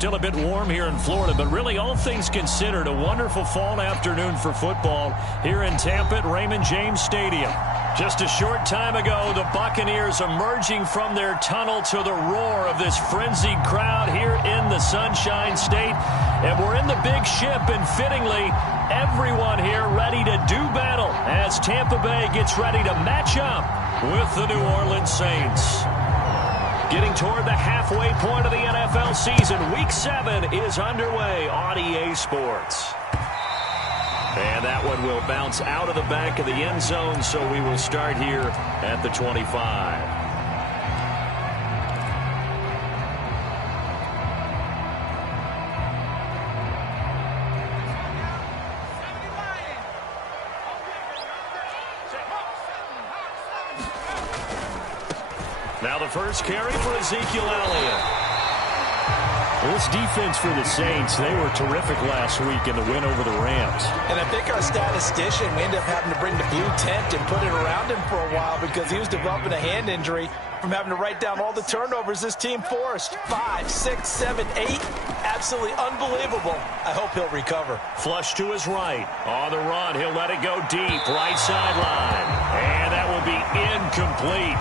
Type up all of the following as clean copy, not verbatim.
still a bit warm here in Florida, but really all things considered, a wonderful fall afternoon for football here in Tampa at Raymond James Stadium. Just a short time ago, the Buccaneers emerging from their tunnel to the roar of this frenzied crowd here in the Sunshine State. And we're in the big ship, and fittingly, everyone here ready to do battle as Tampa Bay gets ready to match up with the New Orleans Saints. Getting toward the halfway point of the NFL season, Week 7 is underway on EA Sports. And that one will bounce out of the back of the end zone, so we will start here at the 25. Now the first carry for Ezekiel Elliott. Well, this defense for the Saints, they were terrific last week in the win over the Rams. And I think our statistician, we ended up having to bring the blue tent and put it around him for a while because he was developing a hand injury from having to write down all the turnovers this team forced. 5, 6, 7, 8. Absolutely unbelievable. I hope he'll recover. Flush to his right. On the run, he'll let it go deep. Right sideline. And that will be incomplete.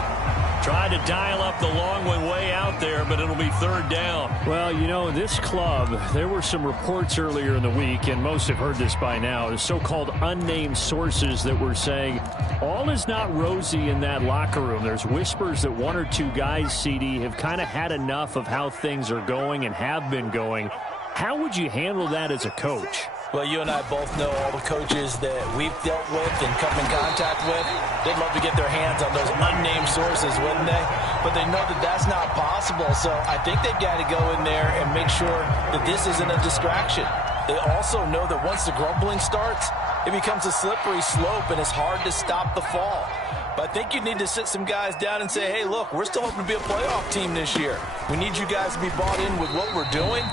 Tried to dial up the long one way out there, but it'll be third down. Well, you know, this club, there were some reports earlier in the week, and most have heard this by now, the so-called unnamed sources that were saying all is not rosy in that locker room. There's whispers that one or two guys, CD, have kind of had enough of how things are going and have been going. How would you handle that as a coach? Well, you and I both know all the coaches that we've dealt with and come in contact with. They'd love to get their hands on those unnamed sources, wouldn't they? But they know that that's not possible, so I think they've got to go in there and make sure that this isn't a distraction. They also know that once the grumbling starts, it becomes a slippery slope, and it's hard to stop the fall. But I think you need to sit some guys down and say, hey, look, we're still hoping to be a playoff team this year. We need you guys to be bought in with what we're doing.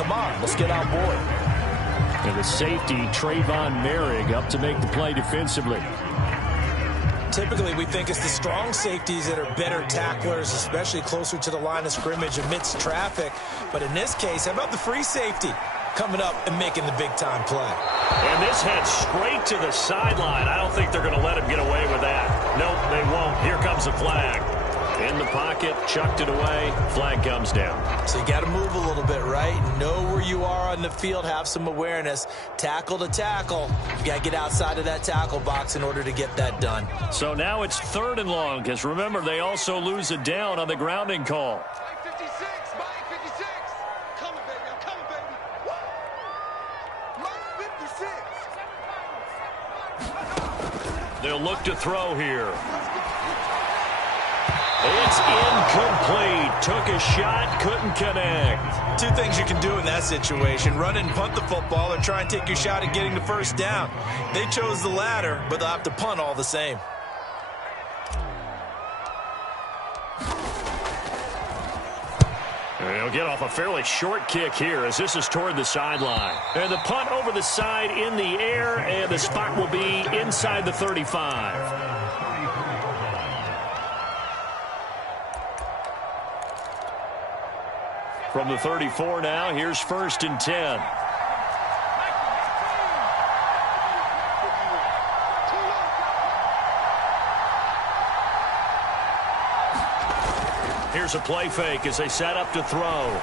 Come on, let's get on board. And the safety, Trayvon Merrick, up to make the play defensively. Typically, we think it's the strong safeties that are better tacklers, especially closer to the line of scrimmage amidst traffic. But in this case, how about the free safety coming up and making the big-time play? And this heads straight to the sideline. I don't think they're going to let him get away with that. Nope, they won't. Here comes the flag. In the pocket, chucked it away, flag comes down. So you got to move a little bit, right? Know where you are on the field, have some awareness. Tackle to tackle. You got to get outside of that tackle box in order to get that done. So now it's 3rd and long, because remember, they also lose a down on the grounding call. Mike 56, Mike 56. Coming, baby, I'm coming, baby. Woo! Mike 56. They'll look to throw here. It's incomplete. Took a shot, couldn't connect. Two things you can do in that situation. Run and punt the football or try and take your shot at getting the first down. They chose the latter, but they'll have to punt all the same. They'll get off a fairly short kick here as this is toward the sideline. And the punt over the side in the air, and the spot will be inside the 35. From the 34 now, here's 1st and 10. Here's a play fake as they set up to throw. And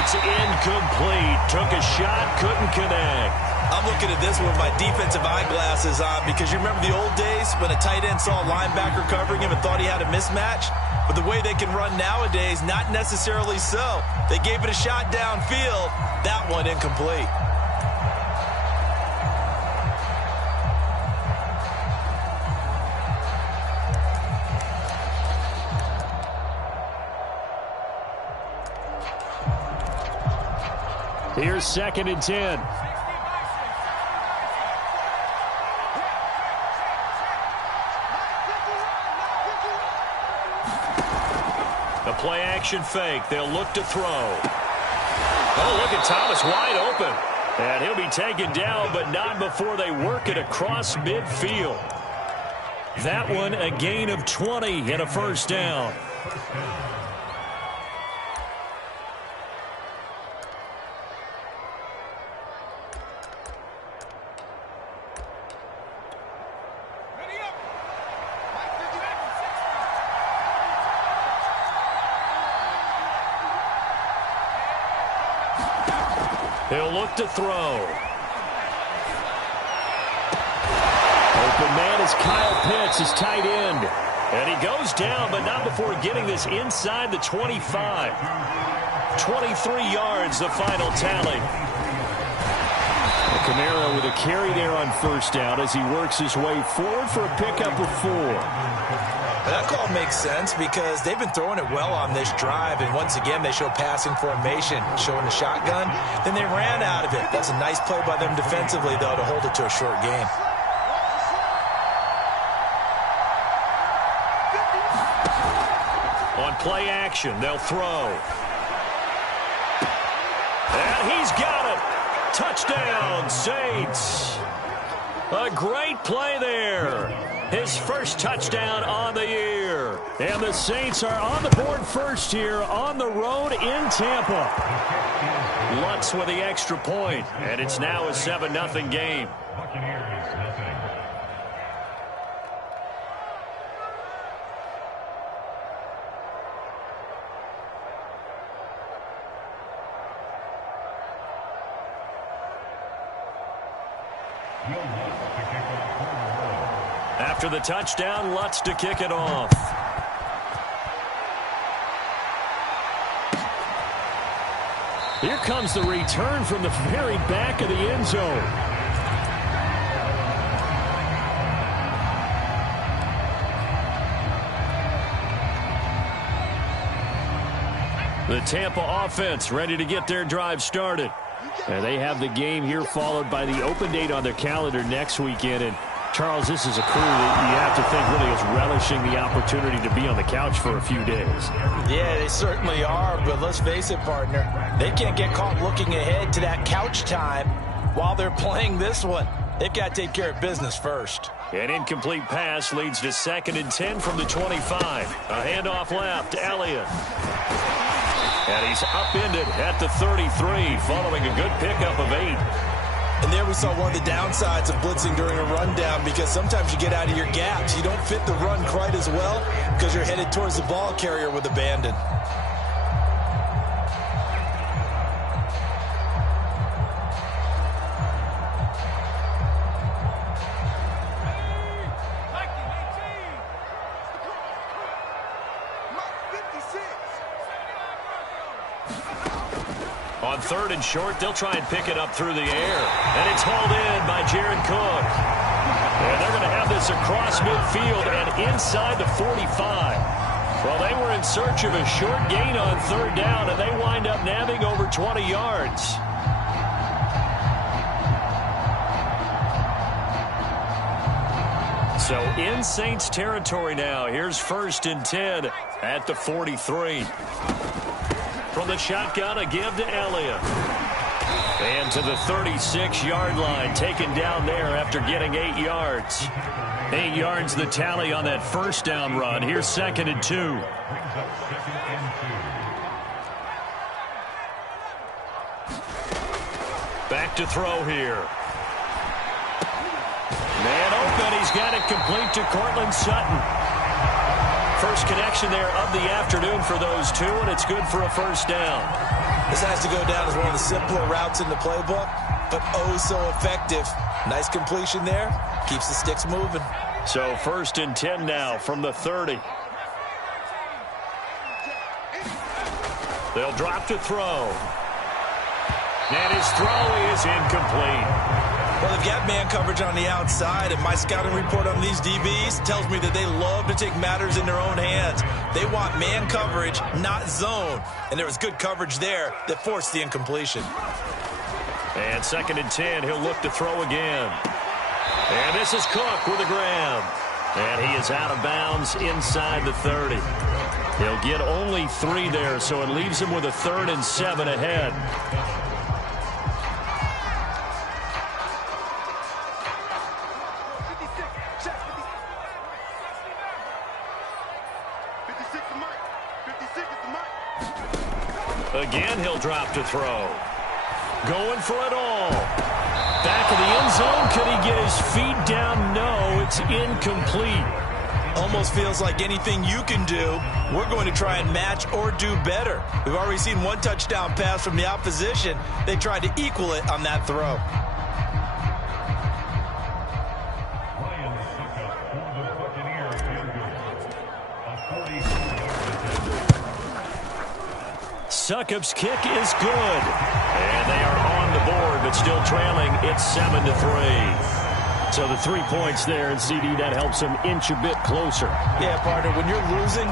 it's incomplete. Took a shot, couldn't connect. I'm looking at this with my defensive eyeglasses on because you remember the old days when a tight end saw a linebacker covering him and thought he had a mismatch? But the way they can run nowadays, not necessarily so. They gave it a shot downfield. That one incomplete. Here's 2nd and 10. A play-action fake. They'll look to throw. Oh, look at Thomas wide open. And he'll be taken down, but not before they work it across midfield. That one, a gain of 20 and a first down. He'll look to throw. Open man is Kyle Pitts, his tight end. And he goes down, but not before getting this inside the 25. 23 yards, the final tally. Kamara with a carry there on first down as he works his way forward for a pickup of 4. That call makes sense because they've been throwing it well on this drive, and once again they show passing formation, showing the shotgun. Then they ran out of it. That's a nice play by them defensively, though, to hold it to a short game. On play action, they'll throw. And he's got it. Touchdown, Saints. A great play there. His first touchdown on the year. And the Saints are on the board first here on the road in Tampa. Lutz with the extra point, and it's now a 7-0 game. After the touchdown, Lutz to kick it off. Here comes the return from the very back of the end zone. The Tampa offense ready to get their drive started. And they have the game here followed by the open date on their calendar next weekend. And Charles, this is a crew that you have to think really is relishing the opportunity to be on the couch for a few days. Yeah, they certainly are, but let's face it, partner. They can't get caught looking ahead to that couch time while they're playing this one. They've got to take care of business first. An incomplete pass leads to 2nd and 10 from the 25. A handoff left, Elliott. And he's upended at the 33 following a good pickup of 8. And there we saw one of the downsides of blitzing during a rundown because sometimes you get out of your gaps. You don't fit the run quite as well because you're headed towards the ball carrier with abandon. On 3rd and short, they'll try and pick it up through the air. And it's hauled in by Jared Cook. And they're going to have this across midfield and inside the 45. Well, they were in search of a short gain on 3rd down, and they wind up nabbing over 20 yards. So in Saints territory now. Here's 1st and 10 at the 43. From the shotgun, a give to Elliott. And to the 36-yard line, taken down there after getting 8 yards. 8 yards the tally on that first down run. Here's 2nd and 2. Back to throw here. Man open, he's got it complete to Cortland Sutton. First connection there of the afternoon for those two, and it's good for a first down. This has to go down as one of the simpler routes in the playbook, but oh so effective. Nice completion there. Keeps the sticks moving. So 1st and 10 now from the 30. They'll drop to throw. And his throw is incomplete. Well, they've got man coverage on the outside, and my scouting report on these DBs tells me that they love to take matters in their own hands. They want man coverage, not zone. And there was good coverage there that forced the incompletion. And 2nd and 10, he'll look to throw again. And this is Cook with a grab. And he is out of bounds inside the 30. He'll get only 3 there, so it leaves him with a 3rd and 7 ahead. Again, he'll drop to throw. Going for it all. Back of the end zone. Could he get his feet down? No, it's incomplete. Almost feels like anything you can do, we're going to try and match or do better. We've already seen one touchdown pass from the opposition. They tried to equal it on that throw. Succop's kick is good. And they are on the board, but still trailing. It's 7-3. So the 3 points there, and CD, that helps them inch a bit closer. Yeah, partner, when you're losing,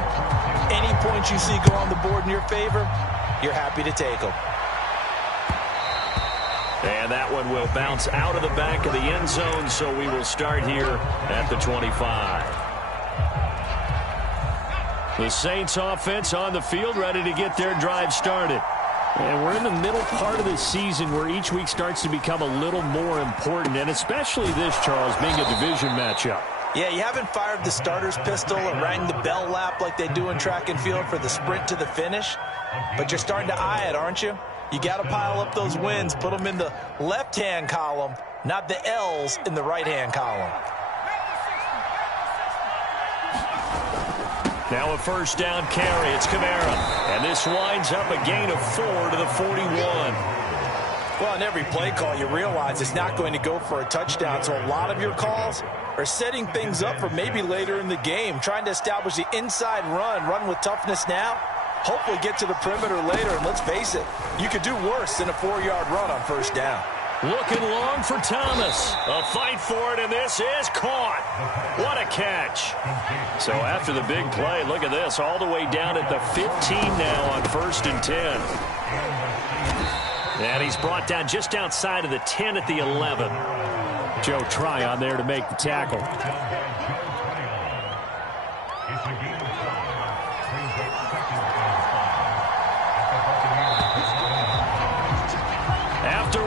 any points you see go on the board in your favor, you're happy to take them. And that one will bounce out of the back of the end zone, so we will start here at the 25. The Saints offense on the field, ready to get their drive started. And we're in the middle part of the season where each week starts to become a little more important, and especially this, Charles, being a division matchup. Yeah, you haven't fired the starter's pistol and rang the bell lap like they do in track and field for the sprint to the finish, but you're starting to eye it, aren't you? You got to pile up those wins, put them in the left-hand column, not the L's in the right-hand column. Now a first down carry. It's Kamara. And this winds up a gain of 4 to the 41. Well, on every play call, you realize it's not going to go for a touchdown. So a lot of your calls are setting things up for maybe later in the game, trying to establish the inside run with toughness now, hopefully get to the perimeter later. And let's face it, you could do worse than a 4-yard run on first down. Looking long for Thomas. A fight for it, and this is caught. What a catch. So after the big play, look at this, all the way down at the 15 now on 1st and 10. And he's brought down just outside of the 10 at the 11. Joe Tryon there to make the tackle. After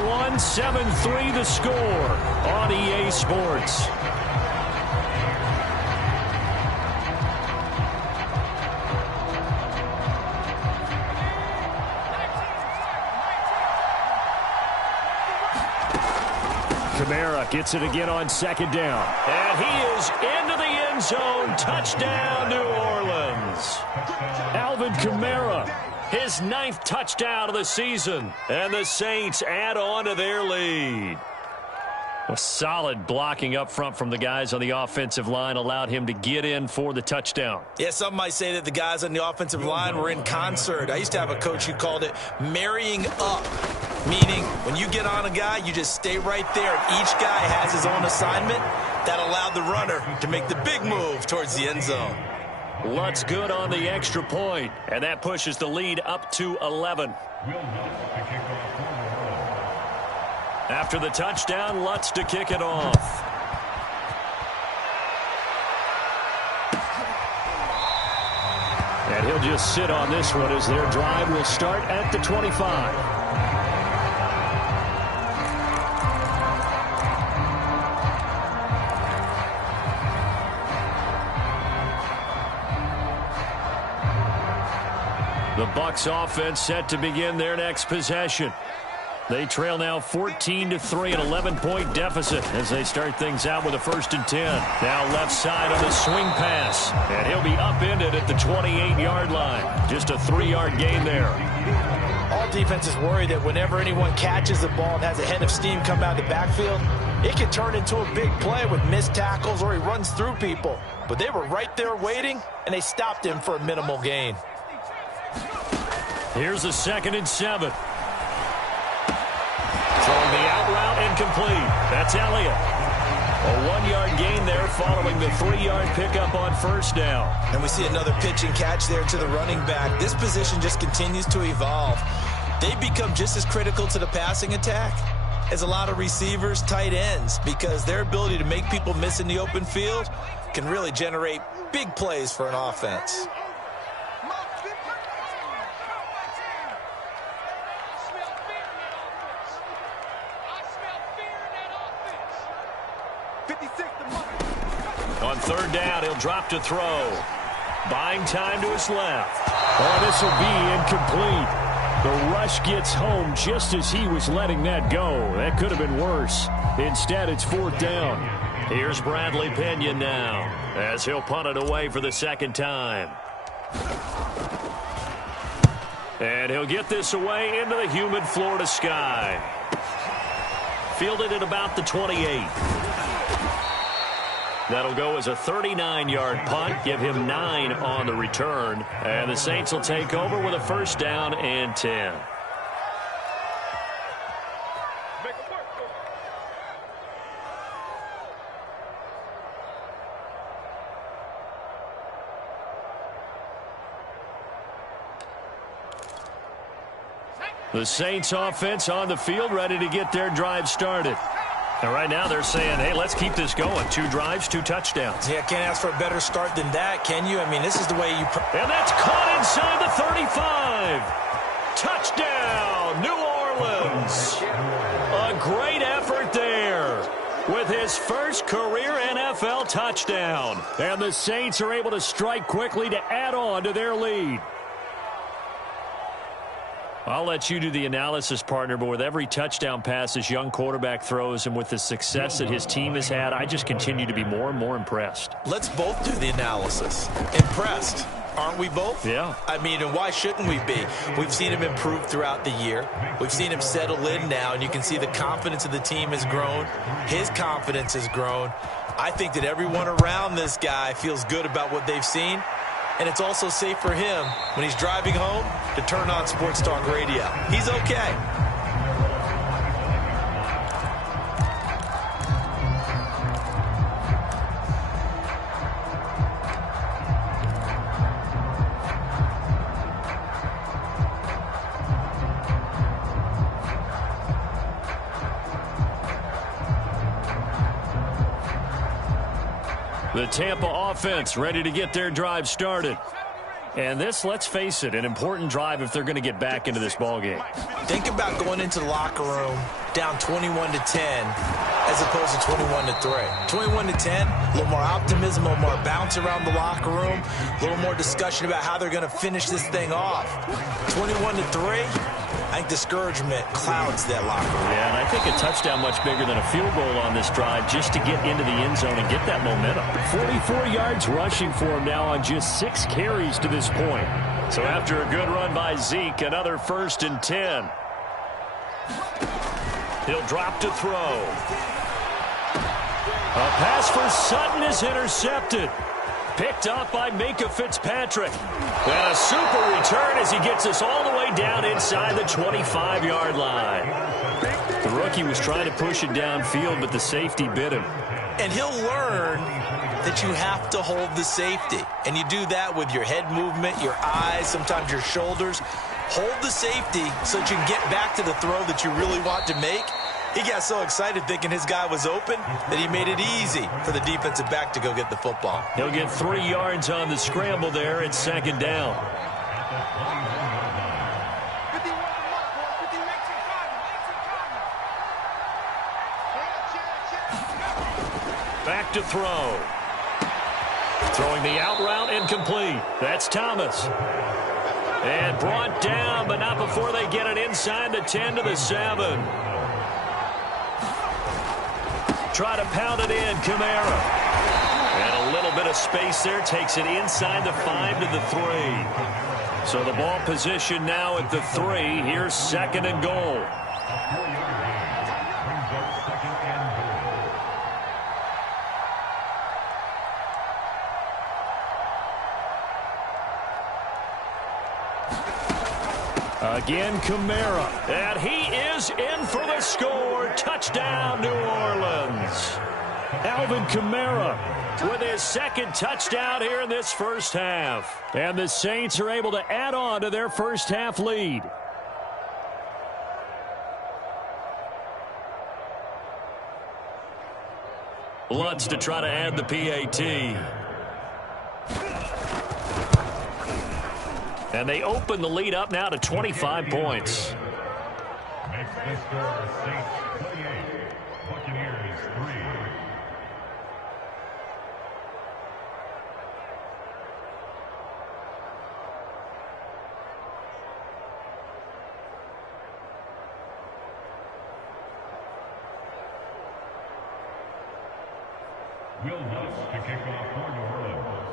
7-3 the score on EA Sports. Kamara gets it again on 2nd down. And he is into the end zone. Touchdown, New Orleans. Alvin Kamara, his 9th touchdown of the season. And the Saints add on to their lead. A solid blocking up front from the guys on the offensive line allowed him to get in for the touchdown. Yeah, some might say that the guys on the offensive line were in concert. I used to have a coach who called it marrying up, meaning when you get on a guy, you just stay right there. Each guy has his own assignment. That allowed the runner to make the big move towards the end zone. Lutz good on the extra point, and that pushes the lead up to 11. After the touchdown, Lutz to kick it off. And he'll just sit on this one as their drive will start at the 25. The Bucs offense set to begin their next possession. They trail now 14-3, an 11-point deficit as they start things out with a 1st and 10. Now left side on the swing pass, and he'll be upended at the 28-yard line. Just a 3-yard gain there. All defenses worry that whenever anyone catches the ball and has a head of steam come out of the backfield, it can turn into a big play with missed tackles or he runs through people. But they were right there waiting, and they stopped him for a minimal gain. Here's a 2nd and 7. Throwing the out route incomplete. That's Elliott. A 1-yard gain there following the 3-yard pickup on 1st down. And we see another pitch and catch there to the running back. This position just continues to evolve. They become just as critical to the passing attack as a lot of receivers, tight ends, because their ability to make people miss in the open field can really generate big plays for an offense. On 3rd down, he'll drop to throw. Buying time to his left. Oh, this will be incomplete. The rush gets home just as he was letting that go. That could have been worse. Instead, it's 4th down. Here's Bradley Pinion now as he'll punt it away for the second time. And he'll get this away into the humid Florida sky. Fielded at about the 28. That'll go as a 39-yard punt, give him 9 on the return. And the Saints will take over with a first down and 10. The Saints offense on the field, ready to get their drive started. And right now they're saying, hey, let's keep this going. 2 drives, 2 touchdowns. Yeah, can't ask for a better start than that, can you? I mean, this is the way you... And that's caught inside the 35. Touchdown, New Orleans. A great effort there with his first career NFL touchdown. And the Saints are able to strike quickly to add on to their lead. I'll let you do the analysis, partner, but with every touchdown pass this young quarterback throws and with the success that his team has had, I just continue to be more and more impressed. Let's both do the analysis. Impressed, aren't we both? Yeah. I mean, and why shouldn't we be? We've seen him improve throughout the year. We've seen him settle in now, and you can see the confidence of the team has grown. His confidence has grown. I think that everyone around this guy feels good about what they've seen. And it's also safe for him when he's driving home to turn on Sports Talk Radio. He's okay. The Tampa offense ready to get their drive started. And this, let's face it, an important drive if they're going to get back into this ballgame. Think about going into the locker room down 21-10 as opposed to 21-3. 21-10, a little more optimism, a little more bounce around the locker room, a little more discussion about how they're going to finish this thing off. 21-3, I think discouragement clouds that locker room. Yeah, and I think a touchdown much bigger than a field goal on this drive just to get into the end zone and get that momentum. 44 yards rushing for him now on just 6 carries to this point. So after a good run by Zeke, another 1st and 10. He'll drop to throw. A pass for Sutton is intercepted. Picked up by Minka Fitzpatrick. And a super return as he gets us all the way down inside the 25-yard line. The rookie was trying to push it downfield, but the safety bit him. And he'll learn that you have to hold the safety. And you do that with your head movement, your eyes, sometimes your shoulders. Hold the safety so that you can get back to the throw that you really want to make. He got so excited thinking his guy was open that he made it easy for the defensive back to go get the football. He'll get 3 yards on the scramble there at 2nd down. Back to throw. Throwing the out route incomplete. That's Thomas. And brought down, but not before they get it inside the 10 to the 7. Try to pound it in, Kamara. And a little bit of space there, takes it inside the 5 to the 3. So the ball position now at the 3. Here's 2nd and goal. Again, Kamara. And he is in for the score. Touchdown, New Orleans. Alvin Kamara with his 2nd touchdown here in this first half. And the Saints are able to add on to their first half lead. Lutz to try to add the PAT. And they open the lead up now to 25 points. Makes the score Saints 28, Buccaneers 3. Will Lutz to kick off for New Orleans.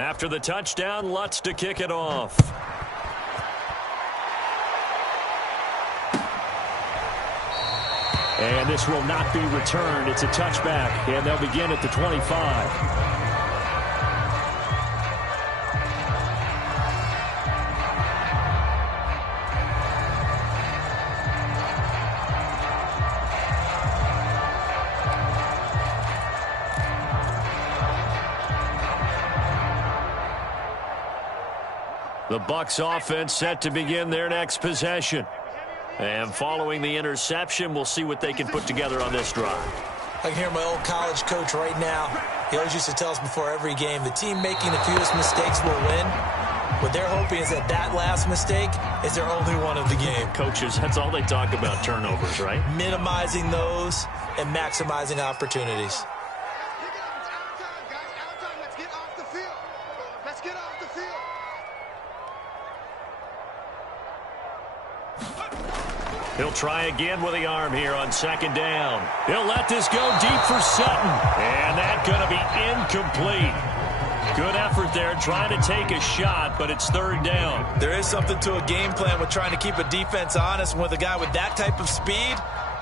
After the touchdown, Lutz to kick it off. And this will not be returned. It's a touchback, and they'll begin at the 25. The Bucs offense set to begin their next possession. And following the interception, we'll see what they can put together on this drive. I can hear my old college coach right now. He always used to tell us before every game, the team making the fewest mistakes will win. What they're hoping is that last mistake is their only one of the game. Coaches, that's all they talk about, turnovers, right? Minimizing those and maximizing opportunities. He'll try again with the arm here on second down. He'll let this go deep for Sutton. And that's going to be incomplete. Good effort there trying to take a shot, but it's third down. There is something to a game plan with trying to keep a defense honest. With a guy with that type of speed,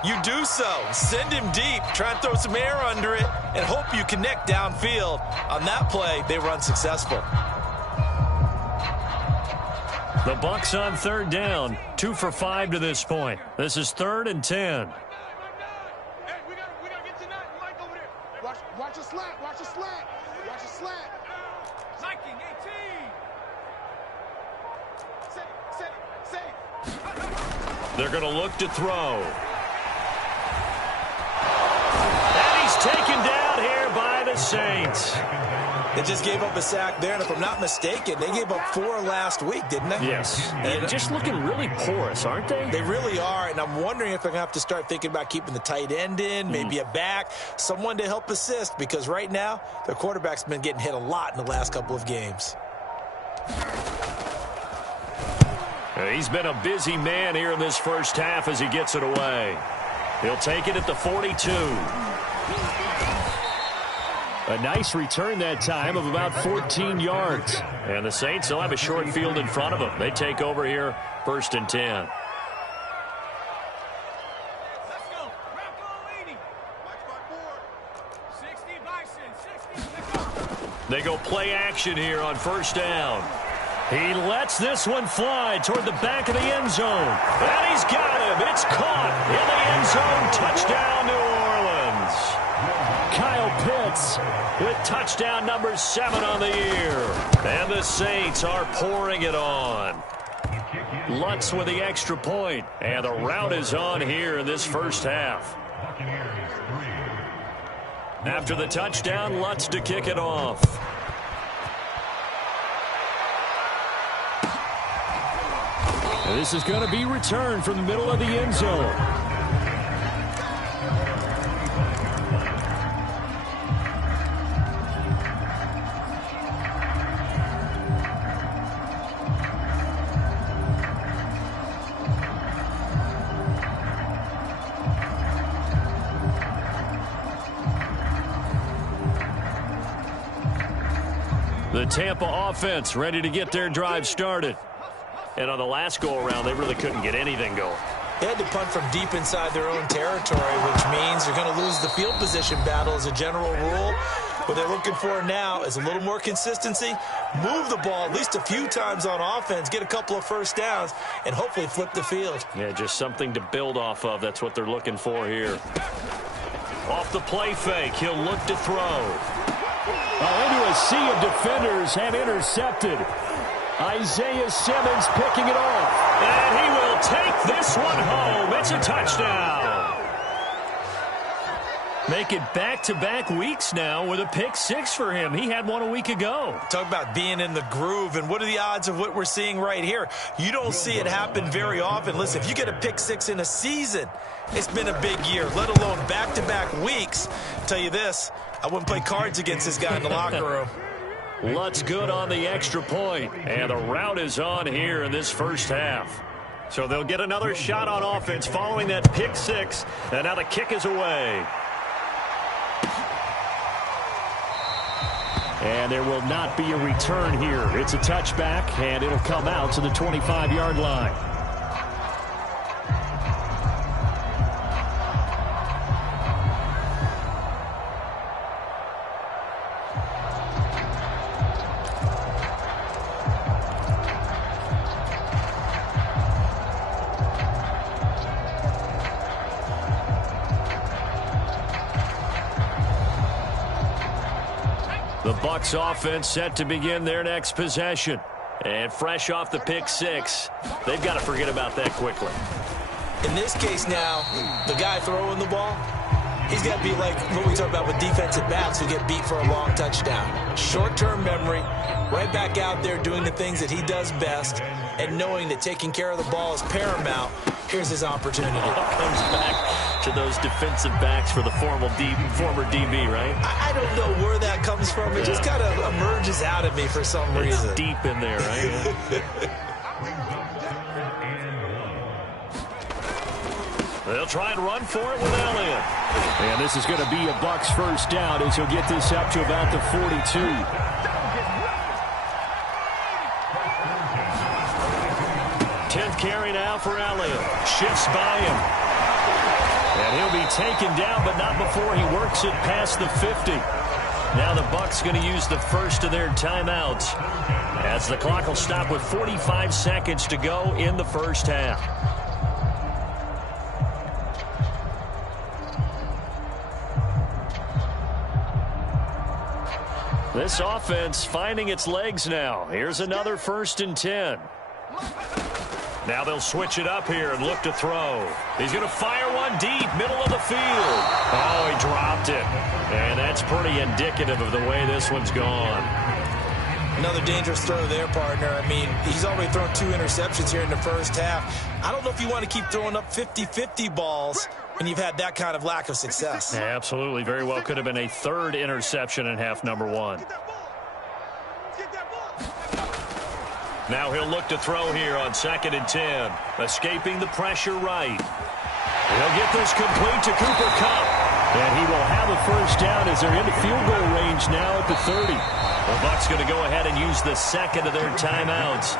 you do so. Send him deep. Try and throw some air under it and hope you connect downfield. On that play, they were unsuccessful. The Bucs on third down, 2 for 5 to this point. This is 3rd and 10. Hey, we gotta get to that. Mike over there. Watch a slant. Watch a slant. Watch a slant. Liking 18. Safe. They're going to look to throw. And he's taken down here by the Saints. They just gave up a sack there, and if I'm not mistaken, they gave up 4 last week, didn't they? Yes. And just looking really porous, aren't they? They really are, and I'm wondering if they're going to have to start thinking about keeping the tight end in, maybe a back, someone to help assist, because right now, their quarterback's been getting hit a lot in the last couple of games. He's been a busy man here in this first half as he gets it away. He'll take it at the 42. A nice return that time of about 14 yards. And the Saints will have a short field in front of them. They take over here, 1st and 10. Let's go. Rocco 80. Watch my board. 60 Bison. 60. They go play action here on 1st down. He lets this one fly toward the back of the end zone. And he's got him. It's caught in the end zone. Touchdown, New Orleans. Kyle Pitts with touchdown number 7 on the year. And the Saints are pouring it on. Lutz with the extra point. And the route is on here in this first half. After the touchdown, Lutz to kick it off. And this is going to be returned from the middle of the end zone. The Tampa offense ready to get their drive started. And on the last go-around, they really couldn't get anything going. They had to punt from deep inside their own territory, which means they're going to lose the field position battle as a general rule. What they're looking for now is a little more consistency, move the ball at least a few times on offense, get a couple of first downs, and hopefully flip the field. Yeah, just something to build off of. That's what they're looking for here. Off the play fake, he'll look to throw. Into a sea of defenders and intercepted. Isaiah Simmons picking it off. And he will take this one home. It's a touchdown. Make it back-to-back weeks now with a pick 6 for him. He had one a week ago. Talk about being in the groove, and what are the odds of what we're seeing right here? You don't see it happen very often. Listen, if you get a pick 6 in a season, it's been a big year, let alone back-to-back weeks. I'll tell you this, I wouldn't play cards against this guy in the locker room. Lutz good on the extra point, and the route is on here in this first half. So they'll get another shot on offense following that pick 6, and now the kick is away. And there will not be a return here. It's a touchback, and it'll come out to the 25-yard line. The Bucs offense set to begin their next possession. And fresh off the pick six, they've got to forget about that quickly. In this case now, the guy throwing the ball, he's got to be like what we talk about with defensive backs who get beat for a long touchdown. Short-term memory, right back out there doing the things that he does best, and knowing that taking care of the ball is paramount. Here's his opportunity. Comes back to those defensive backs for the former DB, right? I don't know where that comes from. It just kind of emerges out of me for some reason. It's deep in there, right? They'll try and run for it with Elliott. And this is going to be a Bucs first down as he'll get this up to about the 42. 10th carry now for Elliott. Shifts by him. And he'll be taken down, but not before he works it past the 50. Now the Bucs going to use the first of their timeouts as the clock will stop with 45 seconds to go in the first half. This offense finding its legs now. Here's another 1st and 10. Now they'll switch it up here and look to throw. He's going to fire one deep, middle of the field. Oh, he dropped it. And that's pretty indicative of the way this one's gone. Another dangerous throw there, partner. I mean, he's already thrown 2 interceptions here in the first half. I don't know if you want to keep throwing up 50-50 balls when you've had that kind of lack of success. Yeah, absolutely. Very well could have been a 3rd interception in half number 1. Now he'll look to throw here on 2nd and 10. Escaping the pressure right. He'll get this complete to Cooper Kupp. And he will have a first down as they're into field goal range now at the 30. The Bucs going to go ahead and use the 2nd of their timeouts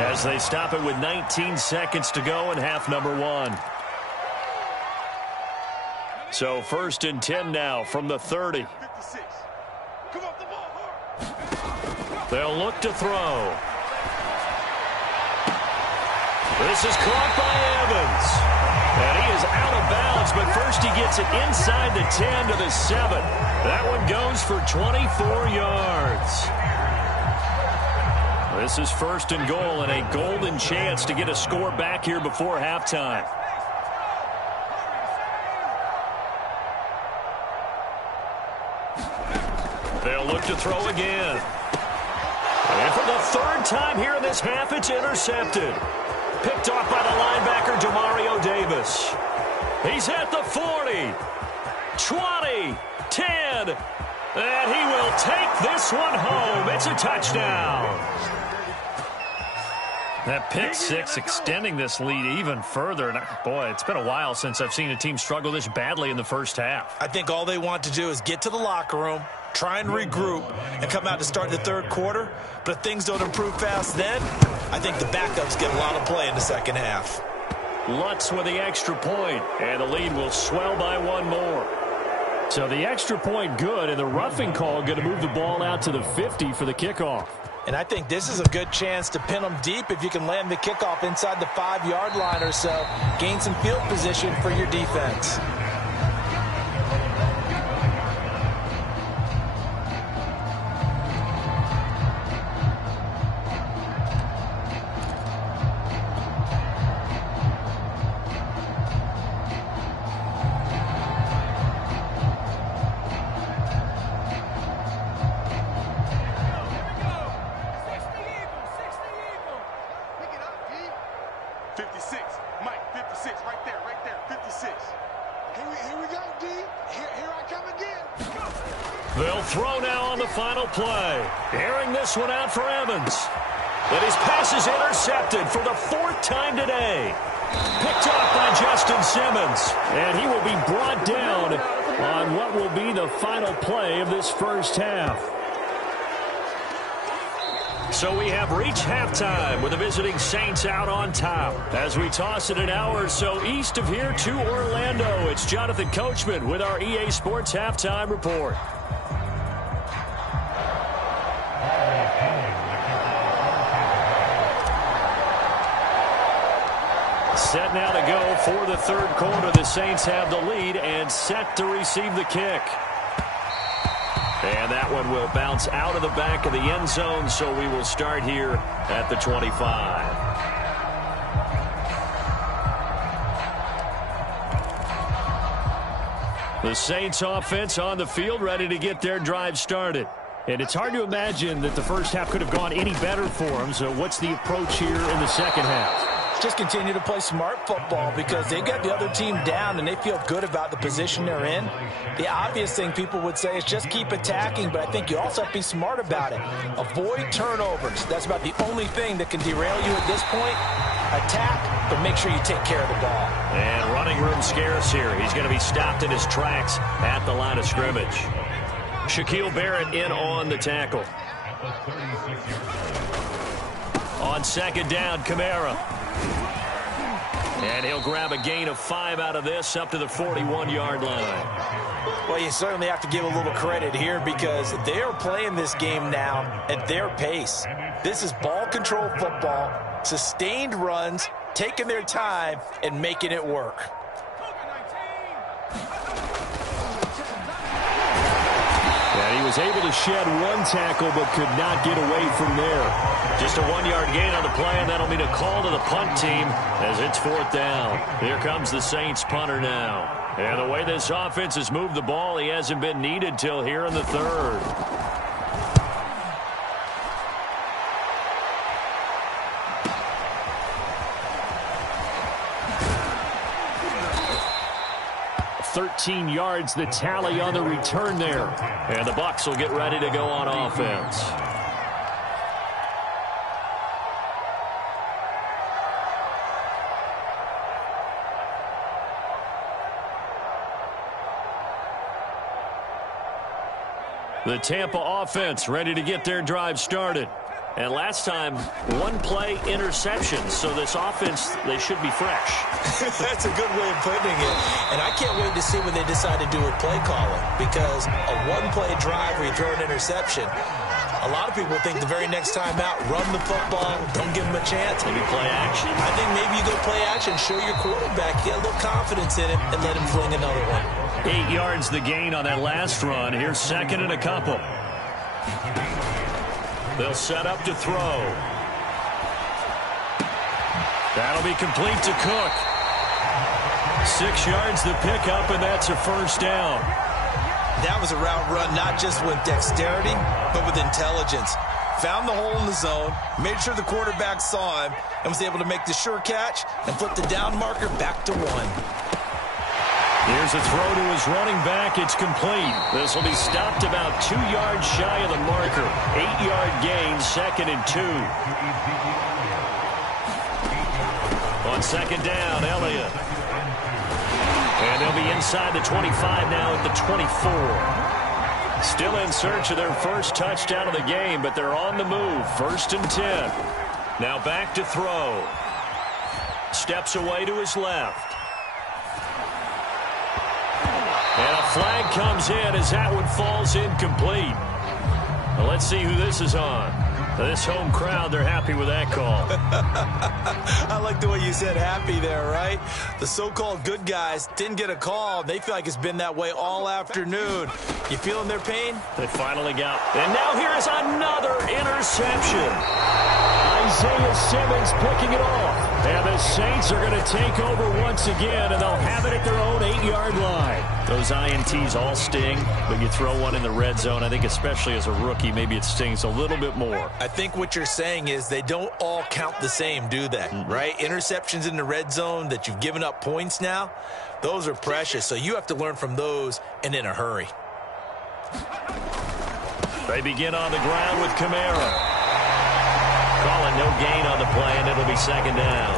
as they stop it with 19 seconds to go in half number 1. So 1st and 10 now from the 30. They'll look to throw. This is caught by Evans. And he is out of bounds, but first he gets it inside the 10 to the 7. That one goes for 24 yards. This is 1st and goal and a golden chance to get a score back here before halftime. They'll look to throw again. And for the 3rd time here in this half, it's intercepted. Picked off by the linebacker, Demario Davis. He's at the 40, 20, 10, and he will take this one home. It's a touchdown. That pick six extending this lead even further. And boy, it's been a while since I've seen a team struggle this badly in the first half. I think all they want to do is get to the locker room, try and regroup, and come out to start the 3rd quarter. But if things don't improve fast then, I think the backups get a lot of play in the second half. Lutz with the extra point, and the lead will swell by 1 more. So the extra point good, and the roughing call going to move the ball out to the 50 for the kickoff. And I think this is a good chance to pin them deep if you can land the kickoff inside the 5-yard line or so. Gain some field position for your defense. They'll throw now on the final play. Airing this one out for Evans. But his pass is intercepted for the 4th time today. Picked off by Justin Simmons. And he will be brought down on what will be the final play of this first half. So we have reached halftime with the visiting Saints out on top. As we toss it an hour or so east of here to Orlando, it's Jonathan Coachman with our EA Sports Halftime Report. Set now to go for the third quarter. The Saints have the lead and set to receive the kick. And that one will bounce out of the back of the end zone, so we will start here at the 25. The Saints offense on the field, ready to get their drive started. And it's hard to imagine that the first half could have gone any better for them. So what's the approach here in the second half? Just continue to play smart football because they got the other team down and they feel good about the position they're in. The obvious thing people would say is just keep attacking, but I think you also have to be smart about it. Avoid turnovers. That's about the only thing that can derail you at this point. Attack, but make sure you take care of the ball. And running room scarce here. He's going to be stopped in his tracks at the line of scrimmage. Shaquille Barrett in on the tackle. On second down, Kamara. And he'll grab a gain of 5 out of this up to the 41-yard line. Well, you certainly have to give a little credit here because they are playing this game now at their pace. This is ball control football, sustained runs, taking their time, and making it work. And he was able to shed one tackle but could not get away from there. Just a 1-yard gain on the play, and that'll mean a call to the punt team as it's fourth down. Here comes the Saints punter now. And the way this offense has moved the ball, he hasn't been needed till here in the third. $13 yards, the tally on the return there. And the Bucs will get ready to go on offense. The Tampa offense ready to get their drive started. And last time, one play interception. So this offense, they should be fresh. That's a good way of putting it. And I can't wait to see what they decide to do with play calling. Because a one-play drive where you throw an interception, a lot of people think the very next time out, run the football, don't give them a chance. Maybe play action. I think maybe you go play action, show your quarterback, get a little confidence in him, and let him fling another one. 8 yards the gain on that last run. Here's second and a couple. They'll set up to throw. That'll be complete to Cook. 6 yards the pickup, and that's a first down. That was a route run not just with dexterity, but with intelligence. Found the hole in the zone, made sure the quarterback saw him, and was able to make the sure catch and flip the down marker back to 1. Here's a throw to his running back. It's complete. This will be stopped about 2 yards shy of the marker. 8-yard gain, second and 2. On second down, Elliott. And they'll be inside the 25 now at the 24. Still in search of their first touchdown of the game, but they're on the move. First and 10. Now back to throw. Steps away to his left. And a flag comes in as that one falls incomplete. Well, let's see who this is on. This home crowd, they're happy with that call. I like the way you said happy there, right? The so-called good guys didn't get a call. They feel like it's been that way all afternoon. You feeling their pain? They finally got. And now here is another interception. Isaiah Simmons picking it off. And the Saints are going to take over once again, and they'll have it at their own 8-yard line. Those INTs all sting, but you throw one in the red zone, I think especially as a rookie, maybe it stings a little bit more. I think what you're saying is they don't all count the same, do they? Right? Interceptions in the red zone that you've given up points now, those are precious. So you have to learn from those and in a hurry. They begin on the ground with Kamara. Calling no gain on the play, and it'll be second down.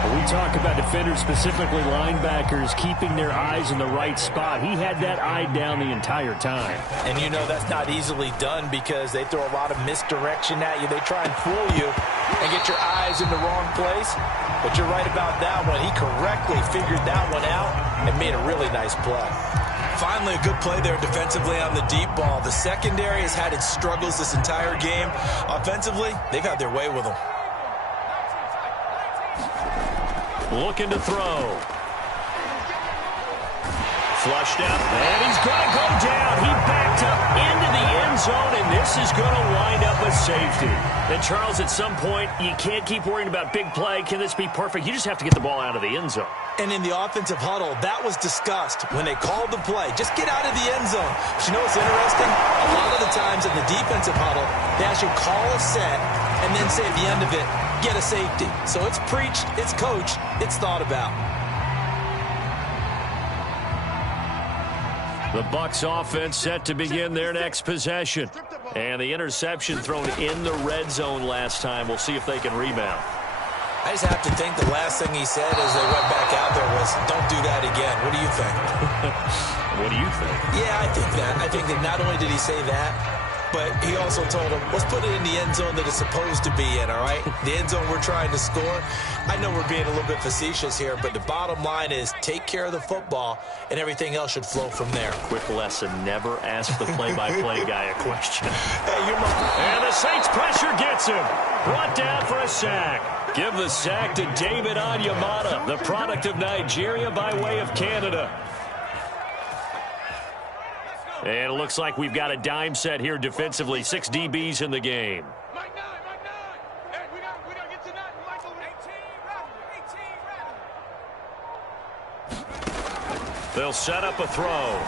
When we talk about defenders, specifically linebackers, keeping their eyes in the right spot, he had that eye down the entire time. And you know that's not easily done because they throw a lot of misdirection at you. They try and fool you and get your eyes in the wrong place. But you're right about that one. He correctly figured that one out and made a really nice play. Finally, a good play there defensively on the deep ball. The secondary has had its struggles this entire game. Offensively, they've had their way with them. Looking to throw. Flushed out, and he's going to go down. He backed up into the end zone, and this is going to wind up a safety. And, Charles, at some point, you can't keep worrying about big play. Can this be perfect? You just have to get the ball out of the end zone. And in the offensive huddle, that was discussed when they called the play. Just get out of the end zone. But you know what's interesting? A lot of the times in the defensive huddle, they actually call a set and then say at the end of it, get a safety. So it's preached, it's coached, it's thought about. The Bucs offense set to begin their next possession. And the interception thrown in the red zone last time. We'll see if they can rebound. I just have to think the last thing he said as they went back out there was, don't do that again. What do you think? What do you think? Yeah, I think that. I think that not only did he say that, but he also told him, let's put it in the end zone that it's supposed to be in, all right? The end zone we're trying to score. I know we're being a little bit facetious here, but the bottom line is take care of the football, and everything else should flow from there. Quick lesson, never ask the play-by-play guy a question. Hey, and the Saints pressure gets him. Brought down for a sack. Give the sack to David Onyemata, the product of Nigeria by way of Canada. And it looks like we've got a dime set here defensively. 6 DBs in the game. Mike 9. Hey, we got to get to 9. Mike over 18. They'll set up a throw.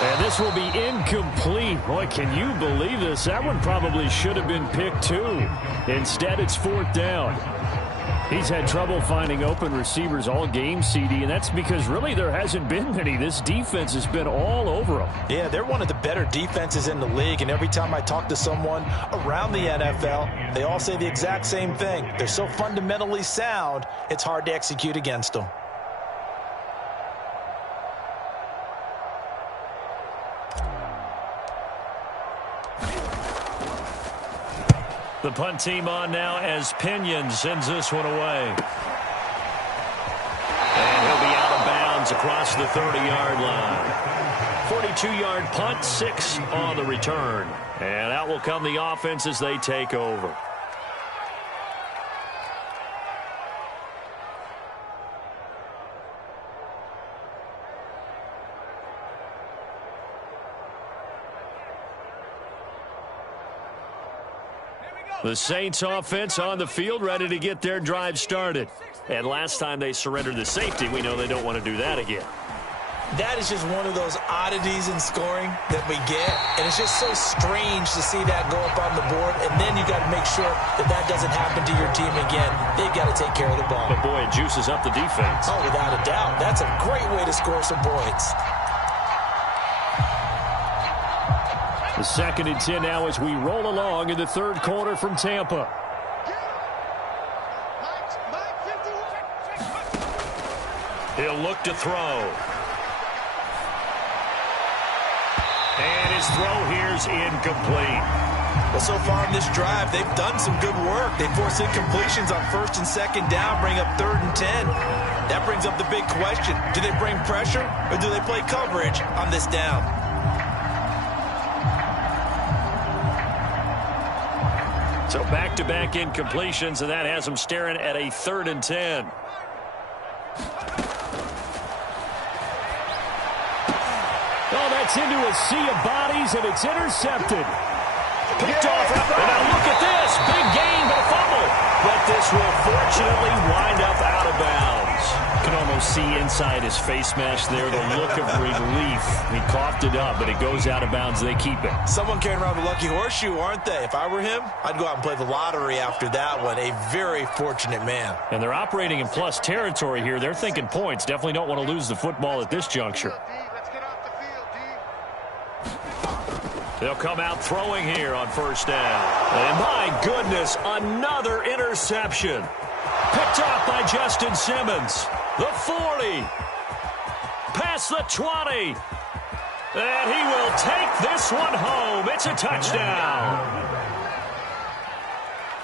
And this will be incomplete. Boy, can you believe this? That one probably should have been picked too. Instead, it's 4th down. He's had trouble finding open receivers all game, CD, and that's because really there hasn't been many. This defense has been all over them. Yeah, they're one of the better defenses in the league, and every time I talk to someone around the NFL, they all say the exact same thing. They're so fundamentally sound, it's hard to execute against them. The punt team on now as Pinion sends this one away. And he'll be out of bounds across the 30-yard line. 42-yard punt, 6 on the return. And out will come the offense as they take over. The Saints offense on the field, ready to get their drive started. And last time they surrendered the safety, we know they don't want to do that again. That is just one of those oddities in scoring that we get. And it's just so strange to see that go up on the board. And then you got to make sure that that doesn't happen to your team again. They've got to take care of the ball. But, boy, it juices up the defense. Oh, without a doubt. That's a great way to score some points. The 2nd and 10 now as we roll along in the 3rd quarter from Tampa. He'll look to throw. And his throw here's incomplete. Well, so far in this drive, they've done some good work. They force incompletions on 1st and 2nd down, bring up 3rd and 10. That brings up the big question. Do they bring pressure or do they play coverage on this down? So back-to-back incompletions, and that has them staring at a 3rd and 10. Oh, that's into a sea of bodies, and it's intercepted. Picked off. And now look at this. Big gain, but a fumble. But this will fortunately wind up out of bounds. You can almost see inside his face mask there the look of relief. He coughed it up, but it goes out of bounds. They keep it. Someone carrying around the lucky horseshoe, aren't they? If I were him, I'd go out and play the lottery after that one. A very fortunate man. And they're operating in plus territory here. They're thinking points. Definitely don't want to lose the football at this juncture. They'll come out throwing here on 1st down. And my goodness, another interception. Picked off by Justin Simmons. The 40. Past the 20. And he will take this one home. It's a touchdown.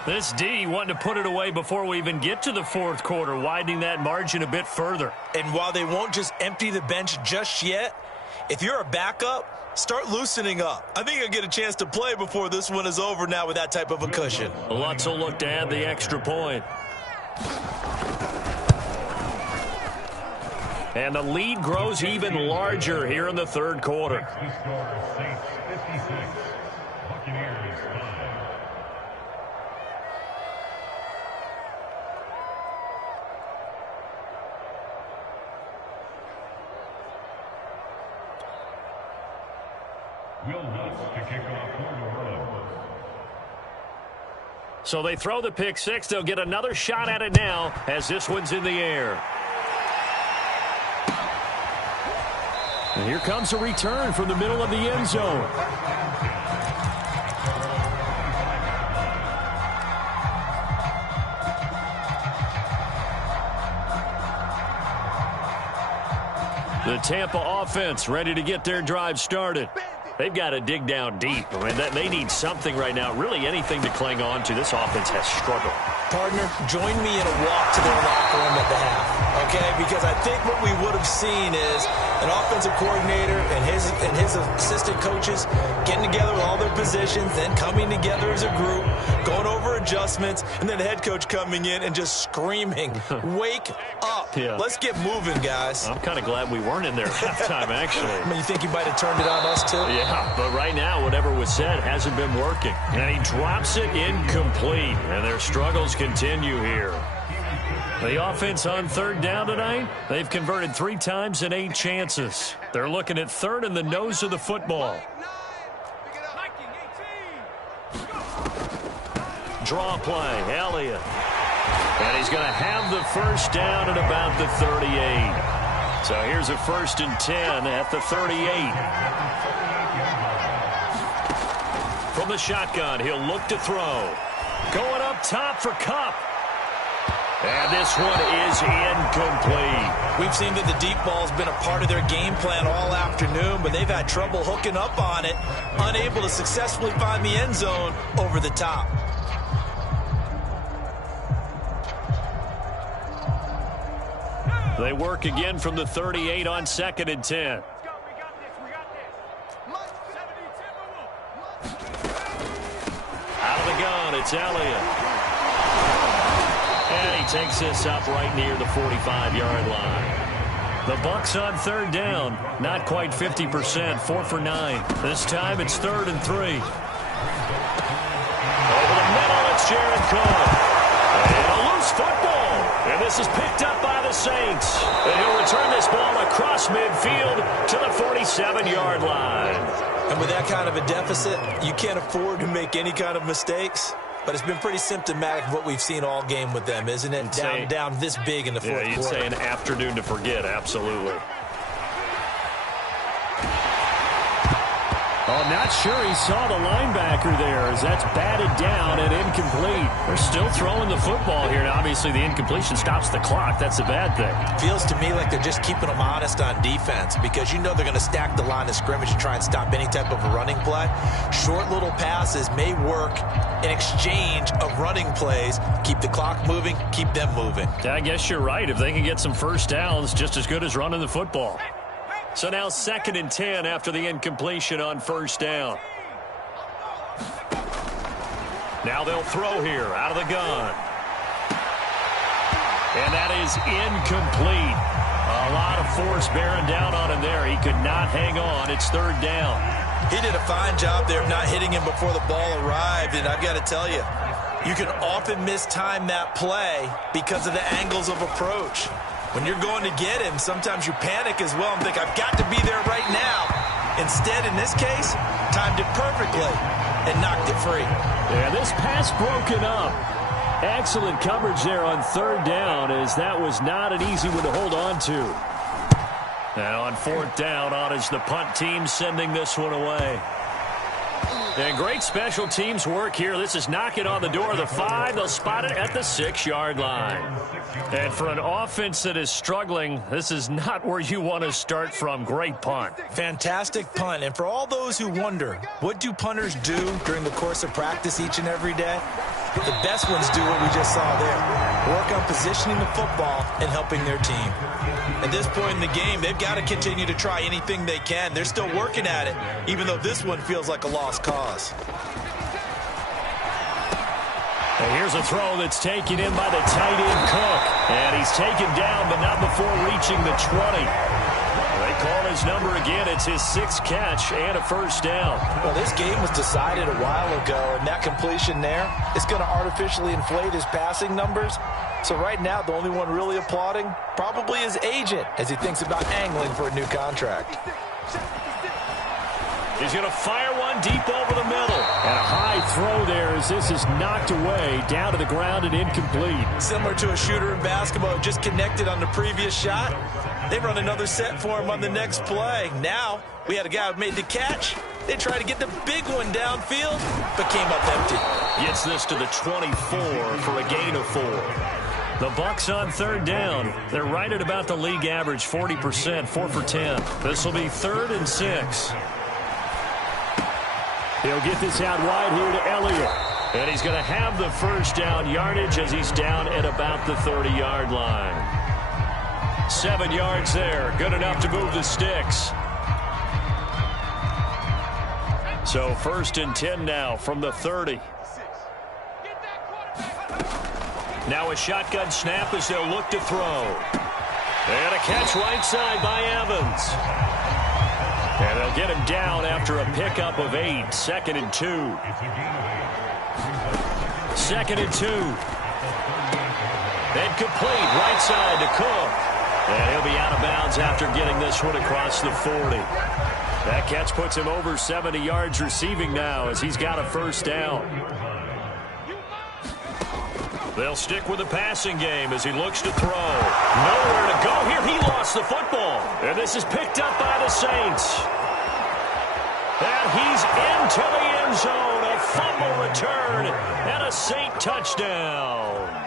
This D wanting to put it away before we even get to the fourth quarter, widening that margin a bit further. And while they won't just empty the bench just yet, if you're a backup, start loosening up. I think you'll get a chance to play before this one is over now with that type of a cushion. Lutz will look to add the extra point. And the lead grows even larger here in the third quarter. The score, Saints 56, Buccaneers 5. Will Lutz to kick off for New Orleans. So they throw the pick six. They'll get another shot at it now as this one's in the air. And here comes a return from the middle of the end zone. The Tampa offense ready to get their drive started. They've got to dig down deep. I mean, they need something right now, really anything to cling on to. This offense has struggled. Partner, join me in a walk to their locker room at the half, okay? Because I think what we would have seen is an offensive coordinator and his assistant coaches getting together with all their positions, then coming together as a group, going over adjustments, and then the head coach coming in and just screaming, wake up. Yeah. Let's get moving, guys. I'm kind of glad we weren't in there at halftime, actually. I mean, you think you might have turned it on us, too? Yeah, but right now, whatever was said hasn't been working. And he drops it incomplete, and their struggles continue here. The offense on third down tonight, they've converted 3 times in 8 chances. They're looking at third in the nose of the football. Draw play, Elliott. And he's going to have the first down at about the 38. So here's a 1st and 10 at the 38. From the shotgun, he'll look to throw. Going up top for Kupp. And this one is incomplete. We've seen that the deep ball's been a part of their game plan all afternoon, but they've had trouble hooking up on it, unable to successfully find the end zone over the top. They work again from the 38 on 2nd and 10. Out of the gun, it's Elliott. And he takes this up right near the 45-yard line. The Bucs on third down. Not quite 50%, 4 for 9. This time it's 3rd and 3. Over the middle, it's Jared Cook. And a loose football. And this is picked up by the Saints. And he'll return this ball across midfield to the 47-yard line. And with that kind of a deficit, you can't afford to make any kind of mistakes. But it's been pretty symptomatic of what we've seen all game with them, isn't it? Down this big in the fourth quarter. Yeah, you'd say an afternoon to forget, absolutely. Oh, not sure he saw the linebacker there as that's batted down and incomplete. They're still throwing the football here. Now, obviously, the incompletion stops the clock. That's a bad thing. Feels to me like they're just keeping them honest on defense because you know they're going to stack the line of scrimmage and try and stop any type of a running play. Short little passes may work in exchange of running plays. Keep the clock moving, keep them moving. Yeah, I guess you're right. If they can get some first downs, just as good as running the football. So now 2nd and 10 after the incompletion on first down. Now they'll throw here out of the gun. And that is incomplete. A lot of force bearing down on him there. He could not hang on. It's 3rd down. He did a fine job there of not hitting him before the ball arrived. And I've got to tell you, you can often mistime that play because of the angles of approach. When you're going to get him, sometimes you panic as well and think, I've got to be there right now. Instead, in this case, timed it perfectly and knocked it free. Yeah, this pass broken up. Excellent coverage there on 3rd down as that was not an easy one to hold on to. And on 4th down, on is the punt team sending this one away. And great special teams work here. This is knocking on the door of the 5. They'll spot it at the 6-yard line. And for an offense that is struggling, this is not where you want to start from. Great punt. Fantastic punt. And for all those who wonder, what do punters do during the course of practice each and every day? The best ones do what we just saw there. Work on positioning the football and helping their team. At this point in the game, they've got to continue to try anything they can. They're still working at it, even though this one feels like a lost cause. And here's a throw that's taken in by the tight end Cook. And he's taken down, but not before reaching the 20. They call his number again. It's his 6th catch and a first down. Well, this game was decided a while ago, and that completion there is going to artificially inflate his passing numbers. So right now, the only one really applauding probably his agent as he thinks about angling for a new contract. He's going to fire one deep over the middle. And a high throw there as this is knocked away, down to the ground and incomplete. Similar to a shooter in basketball, just connected on the previous shot. They run another set for him on the next play. Now, we had a guy who made the catch. They tried to get the big one downfield, but came up empty. Gets this to the 24 for a gain of 4. The Bucs on 3rd down. They're right at about the league average, 40%, 4 for 10. This will be 3rd and 6. He'll get this out wide here to Elliott. And he's going to have the first down yardage as he's down at about the 30-yard line. 7 yards there. Good enough to move the sticks. So 1st and 10 now from the 30. Now a shotgun snap as they'll look to throw. And a catch right side by Evans. And they'll get him down after a pickup of 8. 2nd and 2. 2nd and 2. And complete right side to Cook. And he'll be out of bounds after getting this one across the 40. That catch puts him over 70 yards receiving now as he's got a first down. They'll stick with the passing game as he looks to throw. Nowhere to go here. He lost the football. And this is picked up by the Saints. And he's into the end zone. A fumble return and a Saint touchdown.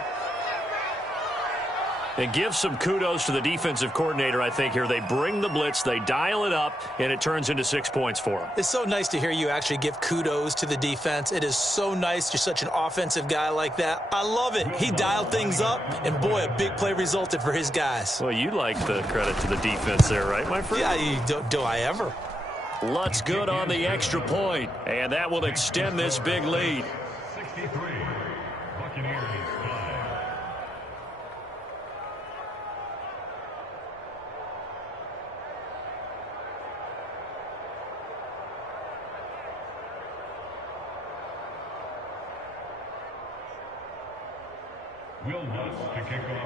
And give some kudos to the defensive coordinator, I think, here. They bring the blitz, they dial it up, and it turns into 6 points for them. It's so nice to hear you actually give kudos to the defense. It is so nice. You're such an offensive guy like that. I love it. He dialed things up, and boy, a big play resulted for his guys. Well, you like the credit to the defense there, right, my friend? Yeah, do I ever? Lutz good on the extra point, and that will extend this big lead. 63, Buccaneers 5.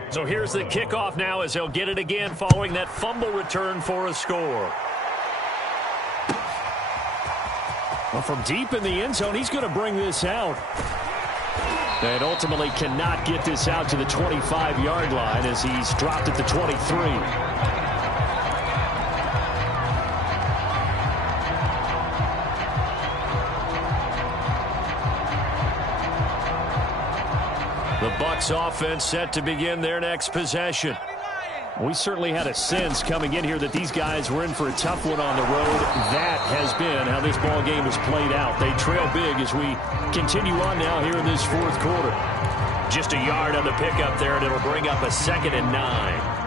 So here's the kickoff now as he'll get it again following that fumble return for a score. Well, from deep in the end zone, he's going to bring this out. And ultimately cannot get this out to the 25-yard line as he's dropped at the 23. The Bucs offense set to begin their next possession. We certainly had a sense coming in here that these guys were in for a tough one on the road. That has been how this ball game has played out. They trail big as we continue on now here in this 4th quarter. Just a yard on the pickup there, and it'll bring up a 2nd and 9.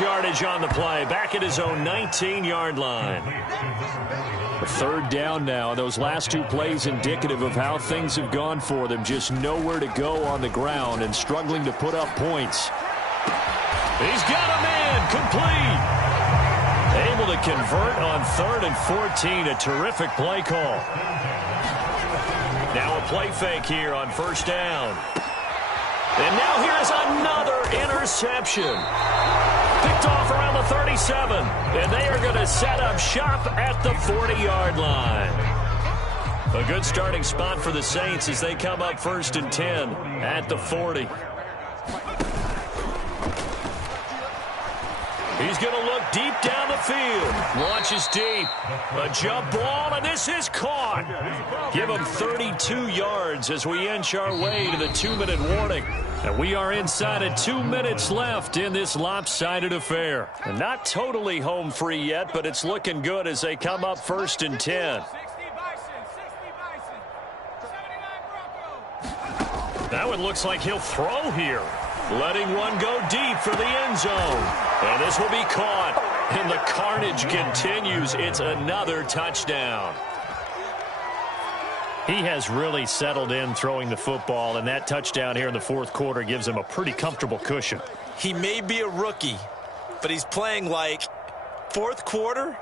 Yardage on the play, back at his own 19-yard line. 3rd down now. Those last 2 plays indicative of how things have gone for them. Just nowhere to go on the ground and struggling to put up points. He's got a man, complete. Able to convert on 3rd and 14. A terrific play call. Now a play fake here on 1st down. And now here's another interception. Picked off around the 37. And they are going to set up shop at the 40-yard line. A good starting spot for the Saints as they come up 1st and 10 at the 40. He's going to look deep down the field. Launches deep. A jump ball, and this is caught. Give him 32 yards as we inch our way to the 2-minute warning. And we are inside of 2 minutes left in this lopsided affair. And not totally home free yet, but it's looking good as they come up 1st and 10. That one looks like he'll throw here. Letting one go deep for the end zone. And this will be caught. And the carnage continues. It's another touchdown. He has really settled in throwing the football, and that touchdown here in the 4th quarter gives him a pretty comfortable cushion. He may be a rookie, but he's playing like 4th quarter,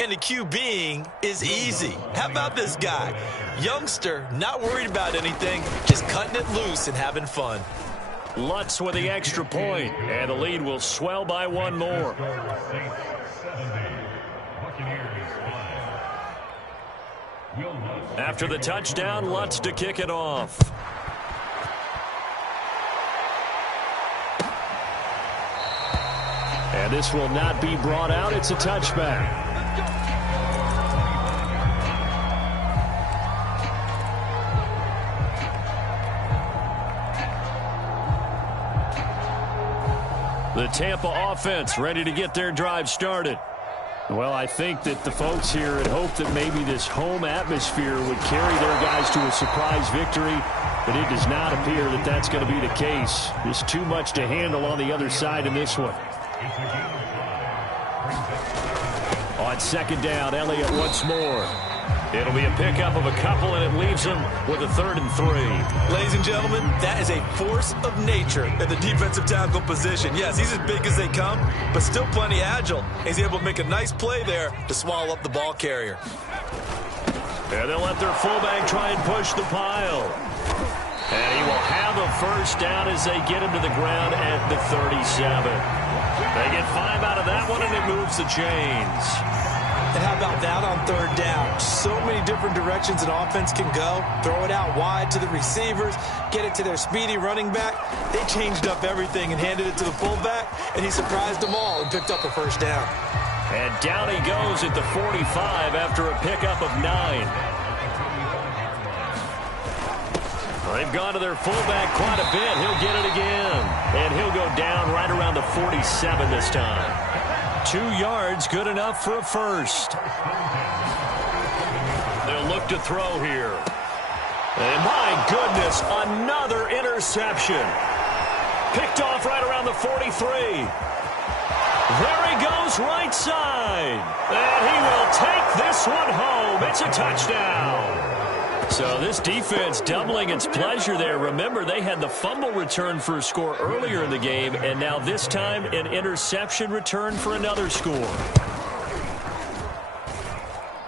and the QBing is easy. How about this guy? Youngster, not worried about anything, just cutting it loose and having fun. Lutz with the extra point, and the lead will swell by one more. After the touchdown, Lutz to kick it off. And this will not be brought out. It's a touchback. The Tampa offense ready to get their drive started. Well, I think that the folks here had hoped that maybe this home atmosphere would carry their guys to a surprise victory, but it does not appear that that's going to be the case. There's too much to handle on the other side in this one. On 2nd down, Elliott once more. It'll be a pickup of a couple, and it leaves him with a 3rd and 3. Ladies and gentlemen, that is a force of nature at the defensive tackle position. Yes, he's as big as they come, but still plenty agile. He's able to make a nice play there to swallow up the ball carrier. And they'll let their fullback try and push the pile. And he will have a 1st down as they get him to the ground at the 37. They get 5 out of that one, and it moves the chains. And how about that on 3rd down? So many different directions an offense can go. Throw it out wide to the receivers, get it to their speedy running back. They changed up everything and handed it to the fullback, and he surprised them all and picked up a 1st down. And down he goes at the 45 after a pickup of 9. They've gone to their fullback quite a bit. He'll get it again. And he'll go down right around the 47 this time. 2 yards, good enough for a 1st. They'll look to throw here. And my goodness, another interception. Picked off right around the 43. There he goes, right side. And he will take this one home. It's a touchdown. So this defense doubling its pleasure there. Remember, they had the fumble return for a score earlier in the game, and now this time an interception return for another score.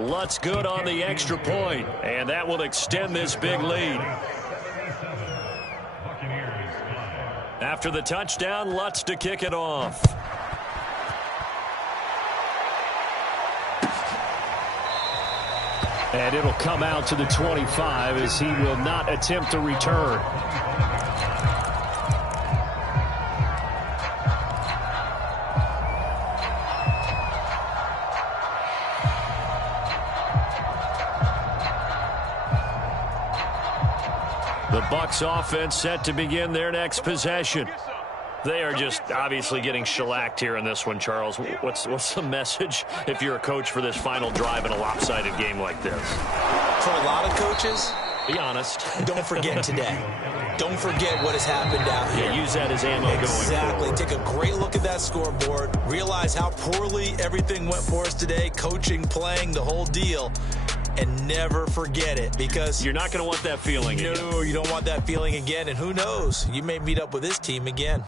Lutz good on the extra point, and that will extend this big lead. After the touchdown, Lutz to kick it off. And it'll come out to the 25 as he will not attempt to return. The Bucs offense set to begin their next possession. They are just obviously getting shellacked here in this one, Charles. What's the message if you're a coach for this final drive in a lopsided game like this? For a lot of coaches, be honest. Don't forget today. Don't forget what has happened out here. Yeah, use that as ammo going forward. Exactly. Take a great look at that scoreboard. Realize how poorly everything went for us today. Coaching, playing, the whole deal. And never forget it, because you're not going to want that feeling again. No, you don't want that feeling again. And who knows? You may meet up with this team again.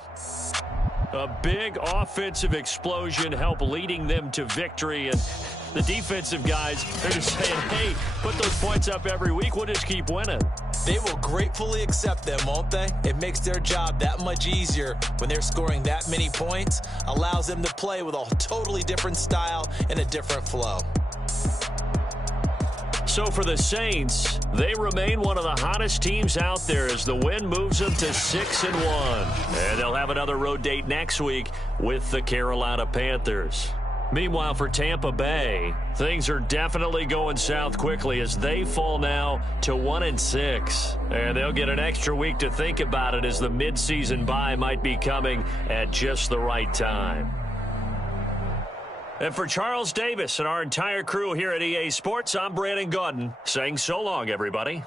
A big offensive explosion helped leading them to victory. And the defensive guys, they're just saying, hey, put those points up every week. We'll just keep winning. They will gratefully accept them, won't they? It makes their job that much easier when they're scoring that many points, allows them to play with a totally different style and a different flow. So for the Saints, they remain one of the hottest teams out there as the win moves them to 6-1. And they'll have another road date next week with the Carolina Panthers. Meanwhile, for Tampa Bay, things are definitely going south quickly as they fall now to 1-6. And they'll get an extra week to think about it as the midseason bye might be coming at just the right time. And for Charles Davis and our entire crew here at EA Sports, I'm Brandon Gaudin saying so long, everybody.